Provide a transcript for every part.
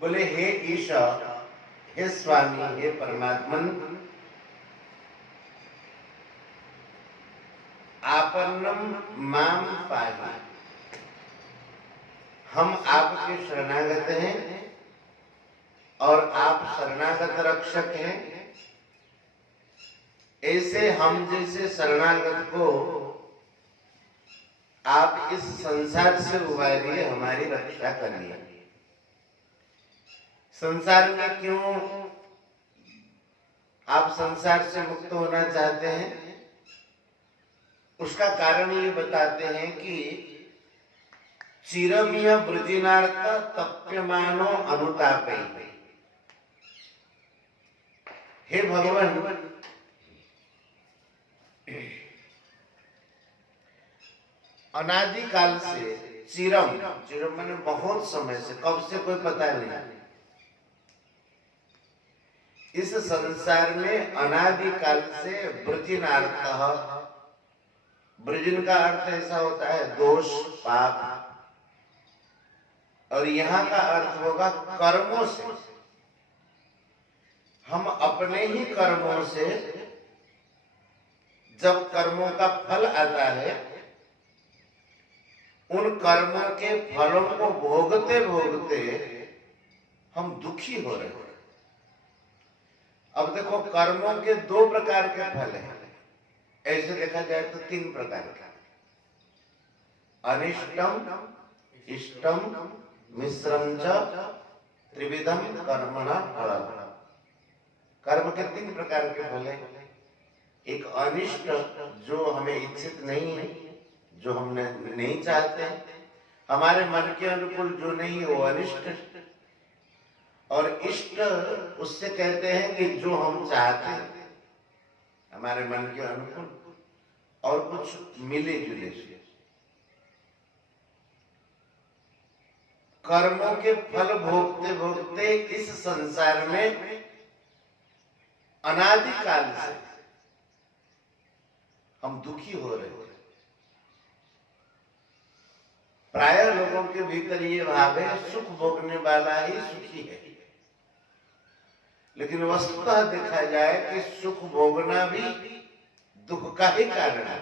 बोले हे ईशा, हे स्वामी, हे परमात्मन, आपन्नम माम पाहि, हम आपके शरणागत हैं और आप शरणागत रक्षक हैं। ऐसे हम जैसे शरणागत को आप इस संसार से उबारिए, हमारी रक्षा करिए। संसार में क्यों आप संसार से मुक्त होना चाहते हैं, उसका कारण ये बताते हैं कि चिरमिय ब्रजिनार्थ तप्यमानो अनुतापे। हे भगवान, अनादिकाल से, चिरम चिरम मैंने बहुत समय से, कब से कोई पता नहीं, इस संसार में अनादिकाल से ब्रजिनार्थ, ब्रजिन का अर्थ ऐसा होता है दोष, पाप, और यहाँ का अर्थ होगा कर्मों से। हम अपने ही कर्मों से, जब कर्मों का फल आता है, उन कर्मों के फलों को भोगते भोगते हम दुखी हो रहे हैं। अब देखो, कर्मों के दो प्रकार के फल हैं, ऐसे देखा जाए तो तीन प्रकार के, अनिष्टम, इष्टम, मिश्रम च त्रिविधम कर्मणा फलम्। कर्म के तीन प्रकार के फल हैं। एक अनिष्ट, जो हमें इच्छित नहीं है, जो हम नहीं चाहते, हमारे मन के अनुकूल जो नहीं है वो अनिष्ट, और इष्ट उससे कहते हैं कि जो हम चाहते हैं, हमारे मन के अनुकूल और कुछ मिले जुले से। कर्मों के फल भोगते भोगते इस संसार में अनादिकाल से हम दुखी हो रहे हैं। प्राय लोगों के भीतर ये भाव है सुख भोगने वाला ही सुखी है, लेकिन वस्तुतः देखा जाए कि सुख भोगना भी दुख का ही कारण है।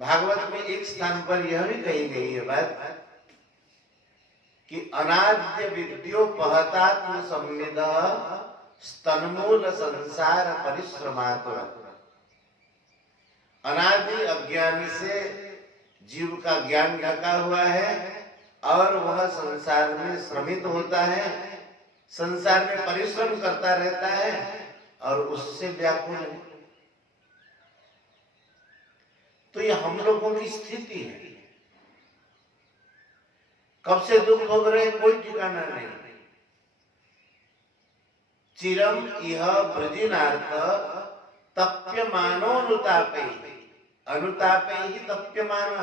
भागवत में एक स्थान पर यह भी कही गई है बात कि अनाद्य विद्योपहतात्म संनिधः स्तन्मूल संसार परिश्रमातुर। अनादि अज्ञान से जीव का ज्ञान ढका हुआ है और वह संसार में श्रमित होता है, संसार में परिश्रम करता रहता है और उससे व्याकुल है। तो ये हम लोगों की स्थिति है। कब से दुख भोग रहे कोई ठिकाना नहीं। चिरम इह ब्रजिनार्थ तप्यमानो अनुतापे, अनुतापे ही तप्यमान।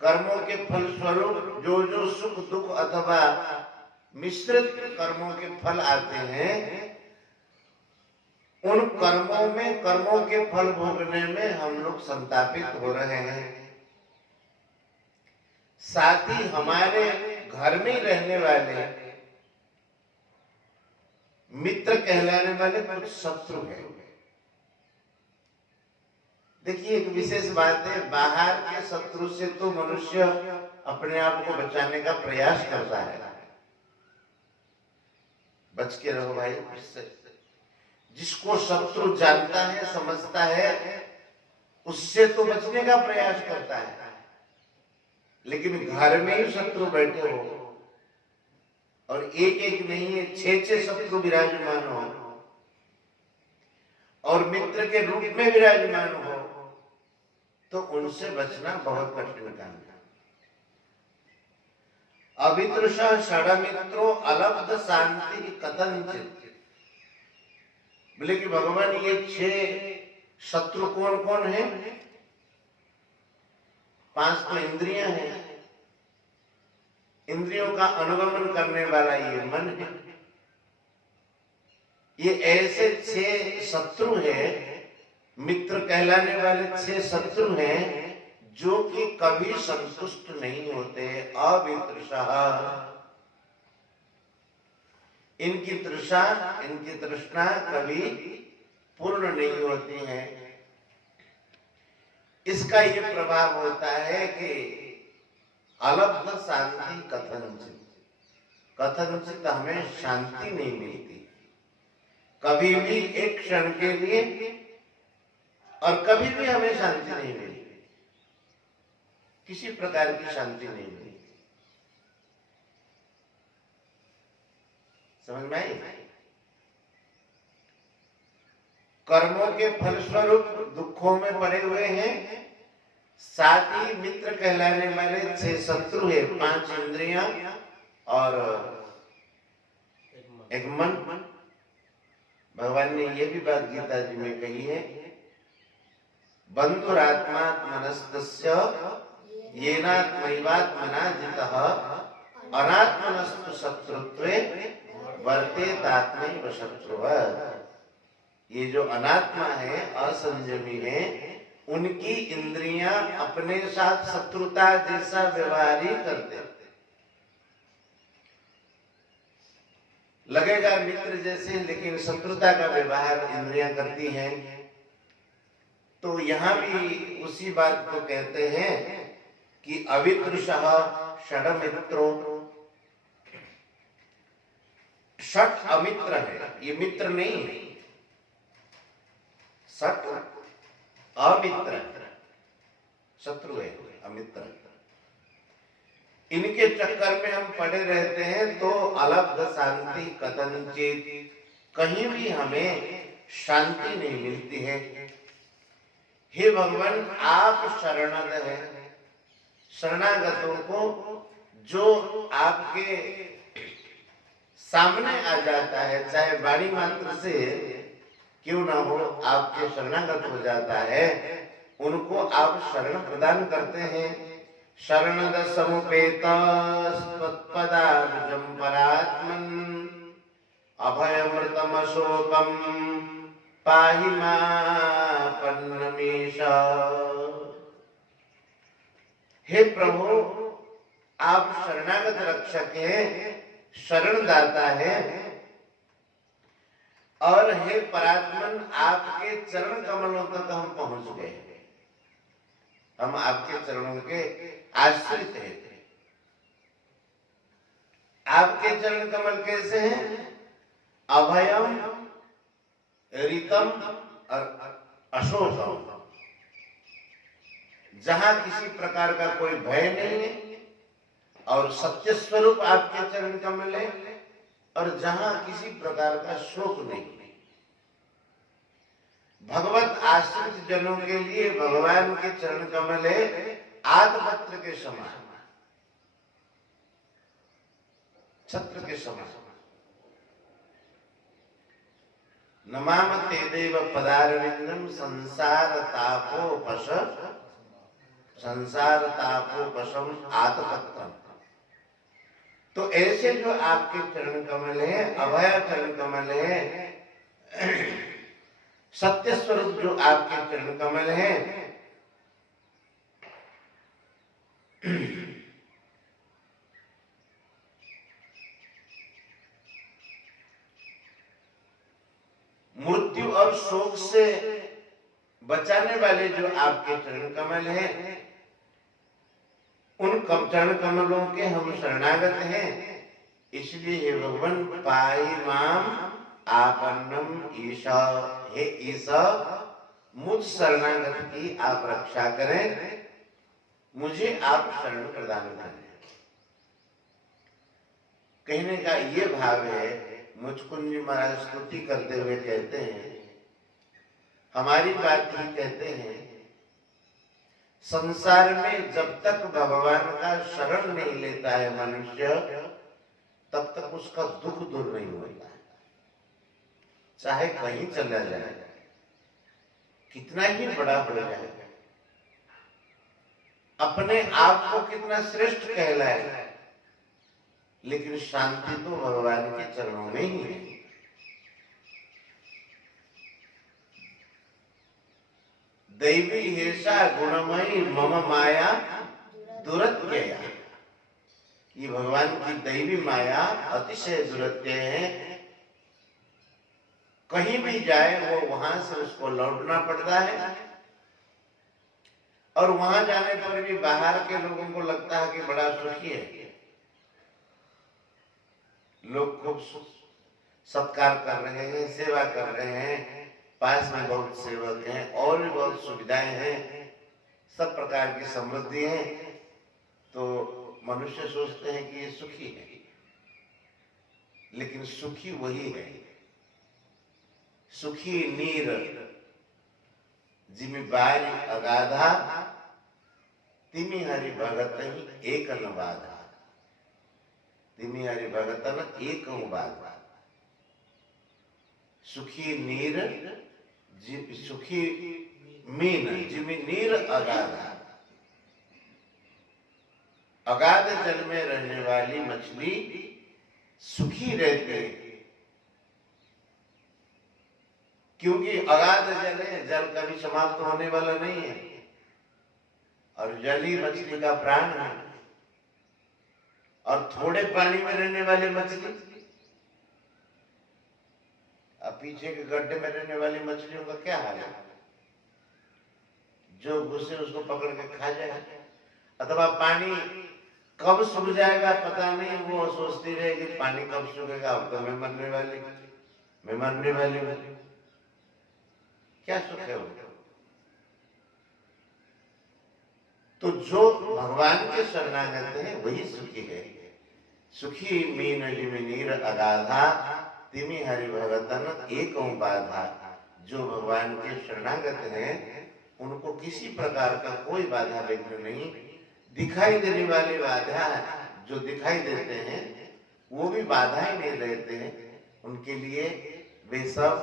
कर्मों के फल स्वरूप जो जो सुख दुख अथवा मिश्रित कर्मों के फल आते हैं, उन कर्मों में, कर्मों के फल भोगने में हम लोग संतापित हो रहे हैं। साथ ही हमारे घर में रहने वाले मित्र कहलाने वाले कुछ शत्रु हैं। देखिए, एक विशेष बात है, बाहर के शत्रु से तो मनुष्य अपने आप को बचाने का प्रयास करता है, बच के रहो भाई उससे। जिसको शत्रु जानता है, समझता है, उससे तो बचने का प्रयास करता है। लेकिन घर में ही शत्रु बैठे हो और एक एक नहीं है, 6 शत्रु विराजमान हो और मित्र के रूप में विराजमान हो, तो उनसे बचना बहुत कठिन काम है। अभितृष षडमित्रो अलब्ध शांति कथनचित। बोले कि भगवान, ये 6 शत्रु कौन कौन है? 5 तो इंद्रियां हैं, इंद्रियों का अनुगमन करने वाला ये मन है। ये ऐसे 6 शत्रु हैं, मित्र कहलाने वाले 6 शत्रु हैं, जो कि कभी संतुष्ट नहीं होते, अवितृषः, इनकी तृषा, इनकी तृष्णा कभी पूर्ण नहीं होती है। इसका ये प्रभाव होता है कि अलब्ध शांति कथनचित, कथनचित हमें शांति नहीं मिलती कभी भी, एक क्षण के लिए, और कभी भी हमें शांति नहीं मिलती, किसी प्रकार की शांति नहीं मिलती। समझ में आई? कर्मों के फलस्वरूप दुखों में पड़े हुए हैं, साथ ही मित्र कहलाने वाले 6 शत्रु है, 5 इंद्रियां और एक मन। भगवान ने ये भी बात गीता जी में कही है, बंधुरात्मात्मनस्तस्य येनात्मैवात्मना जितः अनात्मनस्तु शत्रुत्वे वर्तेतात्मैव शत्रुवत्। ये जो अनात्मा है, असंयमी है, उनकी इंद्रियां अपने साथ शत्रुता जैसा व्यवहार ही करते, लगेगा मित्र जैसे, लेकिन शत्रुता का व्यवहार इंद्रियां करती हैं। तो यहाँ भी उसी बात को कहते हैं कि अवितृषः षड्मित्रो, षट अमित्र है, ये मित्र नहीं है, षट अमित्र, शत्रु है, अमित्र। इनके चक्कर में हम पड़े रहते हैं तो अलब्ध शांति कथनचित, कहीं भी हमें शांति नहीं मिलती है। हे भगवान, आप शरणद है, शरणागतों को जो आपके सामने आ जाता है, चाहे वाणी मात्र से क्यों ना हो, आपके शरणागत हो जाता है, उनको आप शरण प्रदान करते हैं। शरणद समुपेत स्वत्पदाब्जं परात्मन् अभयमृतम शोकम पाहि मापन्नमीश। हे प्रभु, आप शरणागत रक्षक हैं, शरणदाता है, और हे परात्मन, आपके चरण कमलों तक हम पहुंच गए, हम आपके चरणों के आश्रित हैं। आपके चरण कमल कैसे हैं? अभयम, ऋतम और अशोकम, जहां किसी प्रकार का कोई भय नहीं है, और सत्य स्वरूप आपके चरण कमल है, और जहां किसी प्रकार का शोक नहीं है। भगवत आश्रित जनों के लिए भगवान के चरण कमल है आत्मपत्र के समान, छत्र के समान। नमामि देव पदारविंदम संसार तापोपश, संसार तापोपशम आत्मपत्रम। तो ऐसे जो आपके चरण कमल है, अभय चरण कमल है, सत्य स्वरूप जो आपके चरण कमल है, मृत्यु और शोक से बचाने वाले जो आपके चरण कमल हैं, उन चरण कमलों के हम शरणागत हैं। इसलिए हे भगवान, पाहि माम आपन्नम ईशा, हे ईशा, मुझ शरणागत की आप रक्षा करें, मुझे आप शरण प्रदान करें। कहने का ये भाव है, मुचकुंद जी महाराज स्तुति करते हुए कहते हैं, हमारी बात ही कहते हैं, संसार में जब तक भगवान का शरण नहीं लेता है मनुष्य, तब तक उसका दुख दूर नहीं होता है। चाहे कहीं चला जाए, कितना ही बड़ा हो जाए, अपने आप को कितना श्रेष्ठ कहलाए, लेकिन शांति तो भगवान के चरणों में ही है। दैवी हेषा गुणमयी मम माया दुरत्यया। ये भगवान की दैवी माया अतिशय दुरत्य है। कहीं भी जाए वो वहां से उसको लौटना पड़ता है, और वहां जाने पर भी बाहर के लोगों को लगता है कि बड़ा सुखी है। लोग खूब सत्कार कर रहे हैं, सेवा कर रहे हैं, पास में बहुत सेवक हैं और भी बहुत सुविधाएं हैं, सब प्रकार की समृद्धि है। तो मनुष्य सोचते हैं कि ये सुखी है, लेकिन सुखी वही है। सुखी नीर जिमि बारी अगाधा, तिमि हरि भगतहि एक न बाधा। तिमि हरि भगतन एक बाधा। सुखी नीर सुखी मीन जिमि नीर अगाधा। अगाध जल में रहने वाली मछली सुखी रहती है, क्योंकि अगाध जल है, जल कभी समाप्त होने वाला नहीं है, और जल ही मछली का प्राण है। और थोड़े पानी में रहने वाली मछली, अब पीछे के गड्ढे में रहने वाली मछलियों का क्या हाल है? जो घुसे उसको पकड़ के खा जाए, अथवा पानी कब सूख जाएगा पता नहीं, वो सोचती रहेगी पानी कब सूखेगा, अब तो मैं मरने वाली हूँ। क्या सुख है वो? तो जो भगवान के शरणागत है वही सुखी है। सुखी मीन जिमि नीर अगाधा, तिमि हरि भगतन एक बाधा। जो भगवान के शरणागत हैं उनको किसी प्रकार का कोई बाधा विघ्न नहीं। दिखाई देने वाली बाधा जो दिखाई देते हैं वो भी बाधा ही नहीं रहते हैं, उनके लिए वे सब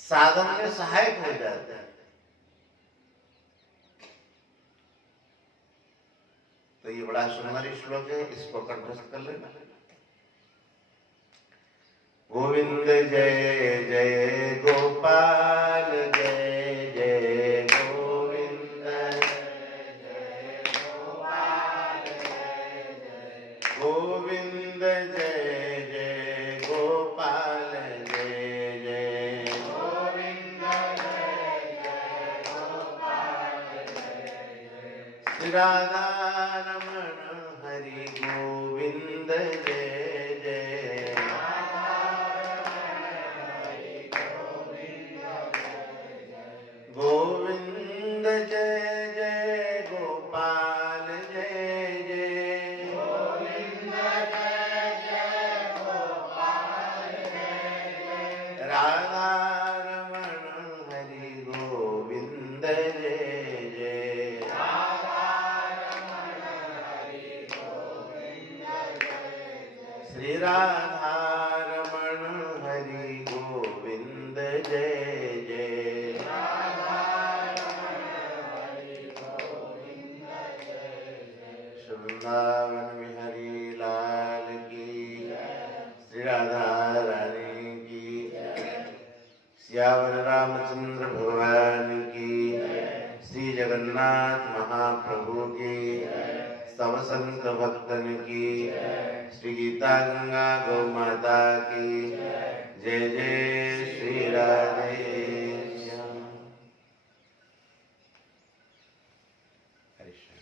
साधन में सहायक हो जाते हैं। तो ये बड़ा सुंदर श्लोक है, इसको कंठस्थ कर लेना। गोविंद जय जय गोपाल जय जय गोविंद जय गोपाल जय जय गोविंद जय जय गोपाल जय जय गोविंद जय जय गोपाल जय जय श्री राधा रमण हरि गोविंद जय जय गोविंद जय जय गोपाल जय जय गोविंद जय जय गोपाल जय जय राधा रमण हरि गोविंद जय जय राधा रमण हरि गोविंद जय जय श्री राधा रमण हरि गोविंद जय जय वृंदावन बिहारी लाल की, श्री राधा रानी की, सियावर रामचंद्र भगवान की, श्री जगन्नाथ महाप्रभु की, सब संत भक्तन की, श्री गीता गंगा गौ माता की जय जय श्री राधे श्याम। हरि श्याम।